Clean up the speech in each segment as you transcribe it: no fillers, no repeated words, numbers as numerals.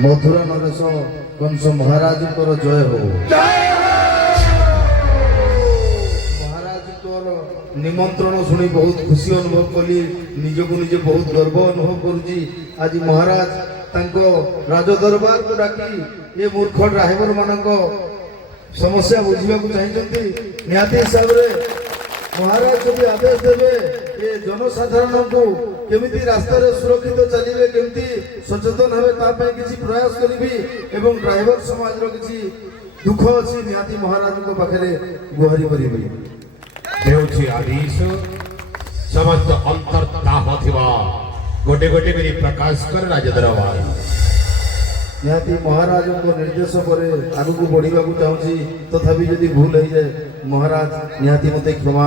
मथुरा नरेश कंस महाराज जय हो। निमंत्रण शुणी बहुत खुशी अनुभव कली निजको निजे बहुत गर्व अनुभव करुची। आज महाराज तांको राजदरबार को डाकी ये मूर्ख ड्राइवर मानक समस्या बुझा चाहिए निहाती हिसाब से महाराज जब आदेश देवे ये जनसाधारण को केमिति रास्ता रे सुरक्षित चलिए केमिति सचेतन हेबे तापे किछि प्रयास करिबी एवं ड्राइवर समाज रो किछि दुख अछि निहाती महाराज को पाखरे गुहारी परिबी देउछि आदेश समस्त अंतर्दाह थिबा गोटे गोटे मेरी प्रकाश कर राजदरबार निहाती महाराज को निर्देश पर आगु को बढ़िबा को चाहूची तथापि यदि भूल हो जाए महाराज निहाती मते क्षमा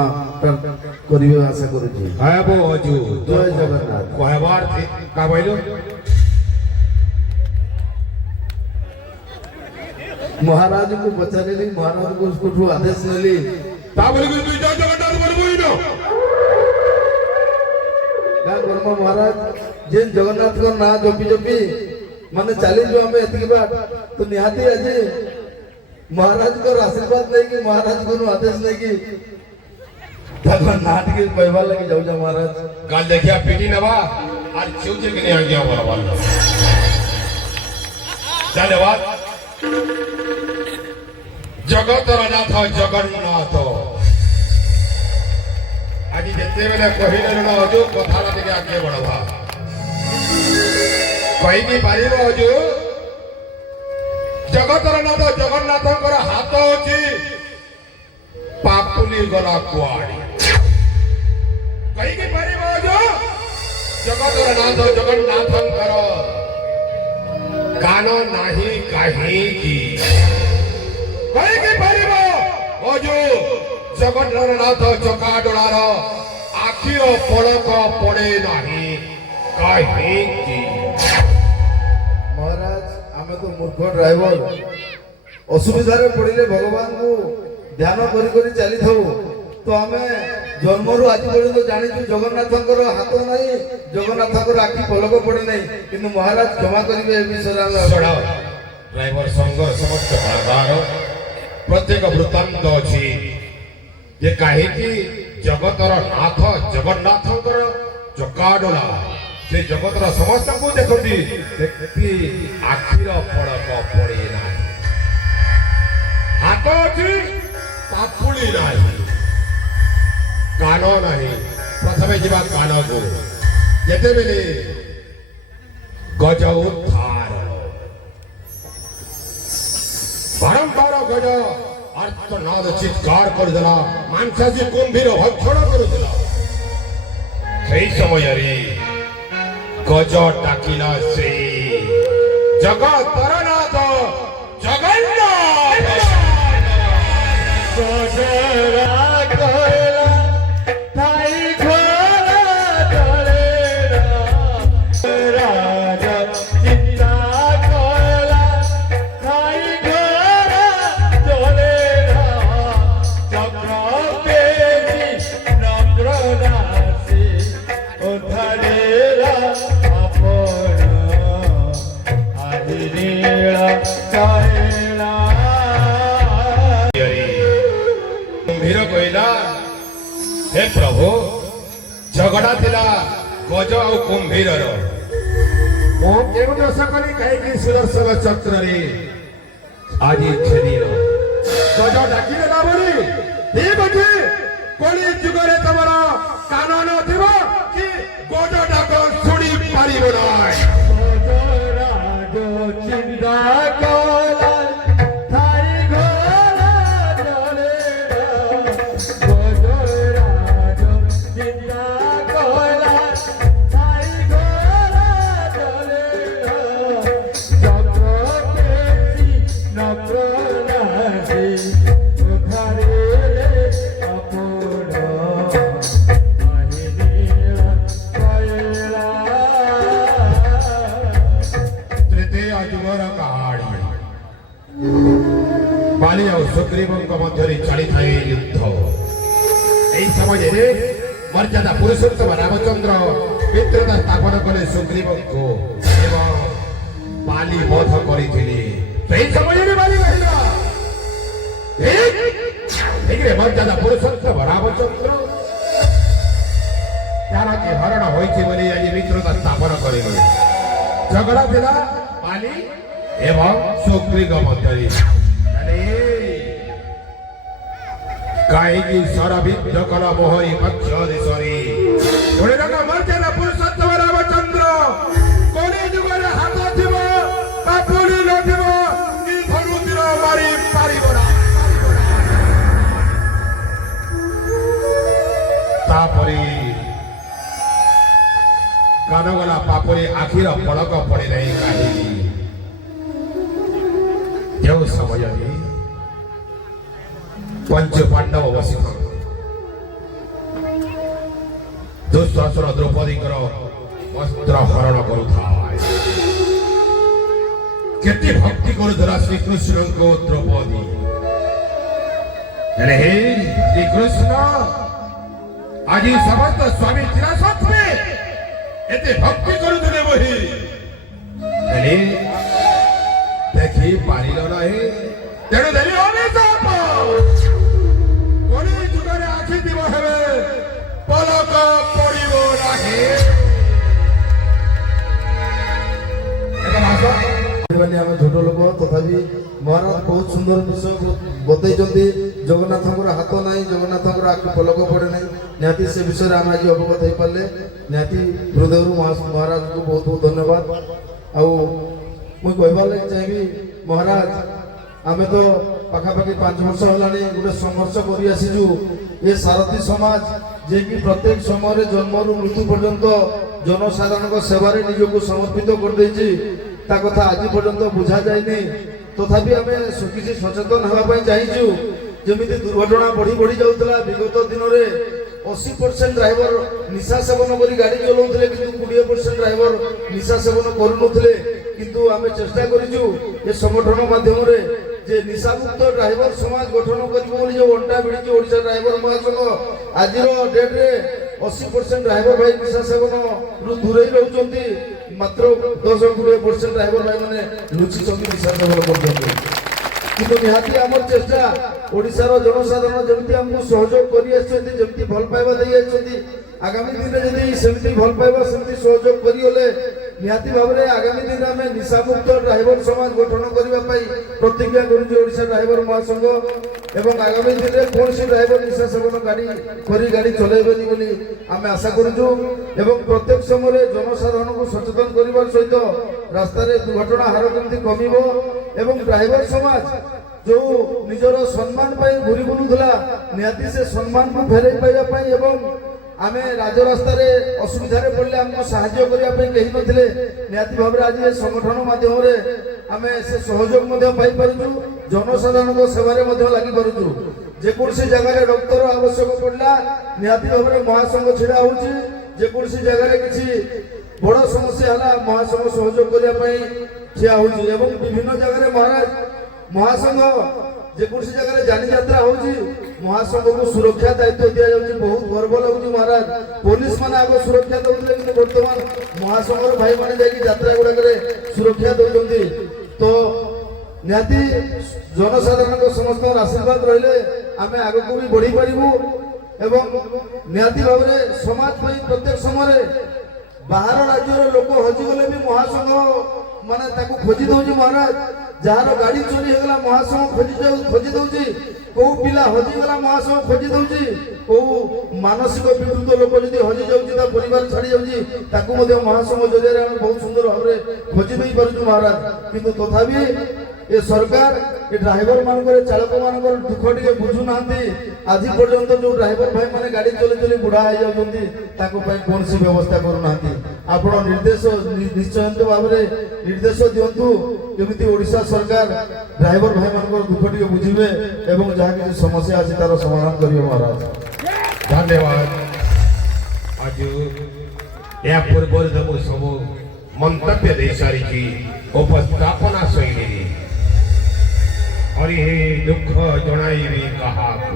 करिवे आशा करूची। है बो अजू जय जगन्नाथ कहबार का बोलो महाराज को पचारेली महाराज को उसको आदेश लेली ता बोली तू जय जगन्नाथ बोलबो इनो का कर्म महाराज जे जगन्नाथ को ना जपी जपी माने चली जो हमें एतिक बात तो निहाती आज महाराज को आशीर्वाद नहीं कि महाराज को आदेश नहीं कि नाट के कहवा लगे जाऊ जा महाराज काल देखिया पीटी नवा आज चूजे के नहीं आ गया बराबर धन्यवाद जगत नाथ जगन्नाथ आज जिते बेले कहिले न अजो कथा टिके आगे बढ़वा कहीं पार अजू जगतर नाथ जगन्नाथ हाथ अच्छी पापुली गला कुआड़ी कहीं पार अजू जगतर नाथ जगन्नाथ कान नाही कहीं कहीं पार अजू जगतर नाथ चका डोलार आखिर पलक पड़े नहीं कहीं महाराज आमे तो मूर्ख ड्राइवर असुविधा रे पड़िले भगवान को ध्यान करी करी चली थाऊ तो आमे जन्मरु आज पर्यंत जानी जगन्नाथ हाथ नहीं जगन्नाथ आखि पलक पड़े नहीं किंतु महाराज क्षमा करिवे ए विषय ड्राइवर संघर्ष समस्त कलाकार प्रत्येक वृत्तांत अच्छी जे कहीं जगतर नाथ जगन्नाथंकर चकाडोला से जगतर समस्त को देखती आखिर फड़क पड़े ना हाथ अच्छी पापुली नहीं कान नहीं प्रथम जा कान को जिते बेले गज उद्धार बारंबार गज अर्थनाद चित्कार करदेला मांसासी कुंभीर भक्षण करुला से समय गज डाकिला श्री जगतर नाथ जगन्नाथ हे प्रभु झगड़ा थिला गज और कुंभीर मो केउ दश करी कहीं सुदर्शन चक्र रे आज छेदी गज डाकिले ना बोली ठीक अछि कोली जुगरे तमरा कान न थिबो कि गज डाक सुनी पारिबो नाय चिंता कला थाई घोड़ा चले बाली और सुग्रीव मध्य चली था युद्ध यही समय मर्यादा पुरुषोत्तम रामचंद्र मित्रता स्थापन कले सुग्रीव को ବାଲି ବଧ କରିଥିଲେ ସେହି ସମୟରେ ବାଲି କହିଲା ଠିକରେ ମର୍ଯ୍ୟାଦା ପୁରୁଷୋତ୍ତମ ରାମଚନ୍ଦ୍ର ତାର କି ହରଣ ହୋଇଛି ବୋଲି ଆଜି ମିତ୍ରତା ସ୍ଥାପନ କରିଲେ ଝଗଡ଼ା ଥିଲା ବାଲି ଏବଂ ସୁଗ୍ରୀବ ମଧ୍ୟରେ କାହିଁକି ସରବିଦ୍ଧ କଲ ମୋହରି ପକ୍ଷ ଦେଶରେ ମର୍ଯ୍ୟାଦା ପୁରୁଷୋତ୍ତମ ରାମଚନ୍ଦ୍ର କୋଡି ଯୁଗରେ ହାତ ଥିବ ବା ପୁଣି ନଥିବ କି ଧରୁତିର ମାରି ପାରିବ ନା ତାପରେ କାନଗଲା ପାପରେ ଆଖିର ପଳକ ପଡେ ନାହିଁ କାହିଁକି ଯେଉଁ ସମୟରେ ପଞ୍ଚ ପାଣ୍ଡବ ବସିଥାନ୍ତି ଦୁଃଶାସନ ଦ୍ରୌପଦୀଙ୍କର ବସ୍ତ୍ର ହରଣ କରୁଥାଏ କେତେ ଭକ୍ତି କରୁଥିଲା ଶ୍ରୀକୃଷ୍ଣଙ୍କୁ ଦ୍ରୌପଦୀ ହେଲେ ହେ ଶ୍ରୀକୃଷ୍ଣ ଆଜି ସମସ୍ତ ସ୍ୱାମୀ ଥିଲା ସତ୍ତ୍ୱେ ଏତେ ଭକ୍ତି କରୁଥିଲେ ବହି ହେଲେ ଦେଖି ପାରିଲ ନାହିଁ ତେଣୁ ଦେଲି ଅଭିଶାପ କୋଡି ଯୁଗରେ ଆଖି ଦିବ ହେବେ ପଲକ ପଡିବ ନାହିଁ ଆମେ ଛୋଟ ଲୋକ ତଥାପି ମହାରାଜ ବହୁତ ସୁନ୍ଦର ବିଷୟ ବତେଇଛନ୍ତି ଜଗନ୍ନାଥଙ୍କର ହାତ ନାହିଁ ଜଗନ୍ନାଥଙ୍କର ଆଖି ପଲକ ପଡେ ନାହିଁ ନିହାତି ସେ ବିଷୟରେ ଆମେ ଆଜି ଅବଗତ ହେଇପାରିଲେ ନିହାତି ହୃଦୟରୁ ମହାରାଜଙ୍କୁ ବହୁତ ବହୁତ ଧନ୍ୟବାଦ ଆଉ ମୁଁ କହିବାର ଲାଗି ଚାହିଁବି ମହାରାଜ ଆମେ ତ ପାଖାପାଖି 5 ବର୍ଷ ହେଲାଣି ଗୋଟେ ସଂଘର୍ଷ କରି ଆସିଛୁ ଏ ସାରଥୀ ସମାଜ ଯିଏକି ପ୍ରତ୍ୟେକ ସମୟରେ ଜନ୍ମରୁ ମୃତ୍ୟୁ ପର୍ଯ୍ୟନ୍ତ ଜନସାଧାରଣଙ୍କ ସେବାରେ ନିଜକୁ ସମର୍ପିତ କରିଦେଇଛି ତା କଥା ଆଜି ପର୍ଯ୍ୟନ୍ତ ବୁଝା ଯାଇନି ତଥାପି ଆମେ କିଛି ସଚେତନ ହେବା ପାଇଁ ଚାହିଁଛୁ ଯେମିତି ଦୁର୍ଘଟଣା ବଢି ବଢି ଯାଉଥିଲା ବିଗତ ଦିନରେ 80% ଡ୍ରାଇଭର ନିଶା ସେବନ କରି ଗାଡି ଚଲାଉଥିଲେ କିନ୍ତୁ 20% ଡ୍ରାଇଭର ନିଶା ସେବନ କରୁନଥିଲେ କିନ୍ତୁ ଆମେ ଚେଷ୍ଟା କରିଛୁ ଏ ସଂଗଠନ ମାଧ୍ୟମରେ ଯେ ନିଶାମୁକ୍ତ ଡ୍ରାଇଭର ସମାଜ ଗଠନ କରିବ ବୋଲି ଯୋଉ ଅଣ୍ଟା ଭିଡ଼ିଛି ଓଡ଼ିଶା ଡ୍ରାଇଭର ମହାସଂଘ ଆଜିର ଡେଟ୍ରେ 80% ଡ୍ରାଇଭର ଭାଇ ନିଶା ସେବନରୁ ଦୂରେଇ ରହୁଛନ୍ତି ମାତ୍ର 10-20% ଡ୍ରାଇଭର ଭାଇ ମାନେ ଲୁଚିଛନ୍ତି ନିଶା ସେବନ କରୁଛନ୍ତି କିନ୍ତୁ ନିହାତି ଆମର ଚେଷ୍ଟା ଓଡ଼ିଶାର ଜନସାଧାରଣ ଯେମିତି ଆମକୁ ସହଯୋଗ କରି ଆସିଛନ୍ତି ଯେମିତି ଭଲ ପାଇବା ଦେଇ ଆସିଛନ୍ତି ଆଗାମୀ ଦିନରେ ଯଦି ସେମିତି ଭଲ ପାଇବା ସେମିତି ସହଯୋଗ କରିଗଲେ ନିହାତି ଭାବରେ ଆଗାମୀ ଦିନରେ ଆମେ ନିଶାମୁକ୍ତ ଡ୍ରାଇଭର ସମାଜ ଗଠନ କରିବା ପାଇଁ ପ୍ରତିଜ୍ଞା କରୁଛୁ ଓଡ଼ିଶା ଡ୍ରାଇଭର ମହାସଂଘ ଏବଂ ଆଗାମୀ ଦିନରେ କୌଣସି ଡ୍ରାଇଭର ନିଶା ସେବନ ଗାଡ଼ି ଚଲାଇବେନି ବୋଲି ଆମେ ଆଶା କରୁଛୁ ଏବଂ ପ୍ରତ୍ୟେକ ସମୟରେ ଜନସାଧାରଣଙ୍କୁ ସଚେତନ କରିବା ସହିତ ରାସ୍ତାରେ ଦୁର୍ଘଟଣା ହାର କେମିତି କମିବ ଏବଂ ଡ୍ରାଇଭର ସମାଜ ଯୋଉ ନିଜର ସମ୍ମାନ ପାଇଁ ଘୁରି ବୁଲୁଥିଲା ନିହାତି ସେ ସମ୍ମାନକୁ ଫେରାଇ ପାଇବା ପାଇଁ ଏବଂ ଆମେ ରାଜରାସ୍ତାରେ ଅସୁବିଧାରେ ପଡ଼ିଲେ ଆମକୁ ସାହାଯ୍ୟ କରିବା ପାଇଁ କେହି ନଥିଲେ ନିହାତି ଭାବରେ ଆଜି ଏ ସଂଗଠନ ମାଧ୍ୟମରେ ଆମେ ସେ ସହଯୋଗ ମଧ୍ୟ ପାଇପାରୁଛୁ ଜନସାଧାରଣଙ୍କ ସେବାରେ ମଧ୍ୟ ଲାଗିପାରୁଛୁ ଯେକୌଣସି ଜାଗାରେ ରକ୍ତର ଆବଶ୍ୟକ ପଡ଼ିଲା ନିହାତି ଭାବରେ ମହାସଂଘ ଛିଡ଼ା ହେଉଛି ଯେକୌଣସି ଜାଗାରେ କିଛି ବଡ଼ ସମସ୍ୟା ହେଲା ମହାସଂଘ ସହଯୋଗ କରିବା ପାଇଁ ଠିଆ ହେଉଛି ଏବଂ ବିଭିନ୍ନ ଜାଗାରେ ମହାସଂଘ ଯେକୌଣସି ଜାଗାରେ ଯାନିଯାତ୍ରା ହେଉଛି ମହାସଂଘକୁ ସୁରକ୍ଷା ଦାୟିତ୍ୱ ଦିଆଯାଉଛି ବହୁତ ଗର୍ବ ଲାଗୁଛି ମହାରାଜ ପୋଲିସ ମାନେ ଆଗ ସୁରକ୍ଷା ଦେଉଥିଲେ କିନ୍ତୁ ବର୍ତ୍ତମାନ ମହାସଂଘର ଭାଇମାନେ ଯାଇକି ଯାତ୍ରା ଗୁଡ଼ାକରେ ସୁରକ୍ଷା ଦେଉଛନ୍ତି ତ ନିହାତି ଜନସାଧାରଣଙ୍କ ସମସ୍ତଙ୍କର ଆଶୀର୍ବାଦ ରହିଲେ ଆମେ ଆଗକୁ ବି ବଢ଼ିପାରିବୁ ଏବଂ ନିହାତି ଭାବରେ ସମାଜ ପାଇଁ ପ୍ରତ୍ୟେକ ସମୟରେ ବାହାର ରାଜ୍ୟର ଲୋକ ହଜିଗଲେ ବି ମହାସଂଘ ମାନେ ତାକୁ ଖୋଜି ଦଉଛି ମହାରାଜ ଯାହାର ଗାଡ଼ି ଚୋରି ହେଇଗଲା ମହାସଂଘ ଖୋଜି ଦଉଛି କୋଉ ପିଲା ହଜିଗଲା ମହାସଂଘ ଖୋଜି ଦଉଛି କୋଉ ମାନସିକ ବିକୃତ ଲୋକ ଯଦି ହଜି ଯାଉଛି ତା ପରିବାର ଛାଡ଼ି ଯାଉଛି ତାକୁ ମଧ୍ୟ ମହାସଂଘ ଜରିଆରେ ଆମେ ବହୁତ ସୁନ୍ଦର ଭାବରେ ଖୋଜି ଦେଇ ପାରୁଛୁ ମହାରାଜ କିନ୍ତୁ ତଥାପି ଏ ସରକାର ଏ ଡ୍ରାଇଭର ମାନଙ୍କର ଚାଳକ ମାନଙ୍କର ଦୁଃଖ ଟିକେ ବୁଝୁନାହାନ୍ତି ଆଜି ପର୍ଯ୍ୟନ୍ତ ଯୋଉ ଡ୍ରାଇଭର ଭାଇ ମାନେ ଗାଡ଼ି ଚଲେଇ ବୁଢା ହେଇଯାଉଛନ୍ତି ତାଙ୍କ ପାଇଁ କୌଣସି ବ୍ୟବସ୍ଥା କରୁନାହାନ୍ତି ଆପଣ ନିଶ୍ଚୟ ଭାବରେ ନିର୍ଦ୍ଦେଶ ଦିଅନ୍ତୁ କେମିତି ଓଡ଼ିଶା ସରକାର ଡ୍ରାଇଭର ଭାଇ ମାନଙ୍କର ଦୁଃଖ ଟିକେ ବୁଝିବେ ଏବଂ ଯାହା କିଛି ସମସ୍ୟା ଅଛି ତାର ସମାଧାନ କରିବେ ମହାରାଜ ଧନ୍ୟବାଦ ଆଜି ଏହା ପୂର୍ବରୁ ମୁଁ ସବୁ ମନ୍ତବ୍ୟ ଦେଇ ସାରିଛି ଉପସ୍ଥାପନା ଶୈଳୀରେ ଦୁଃଖ ଜଣାଇବି କାହାକୁ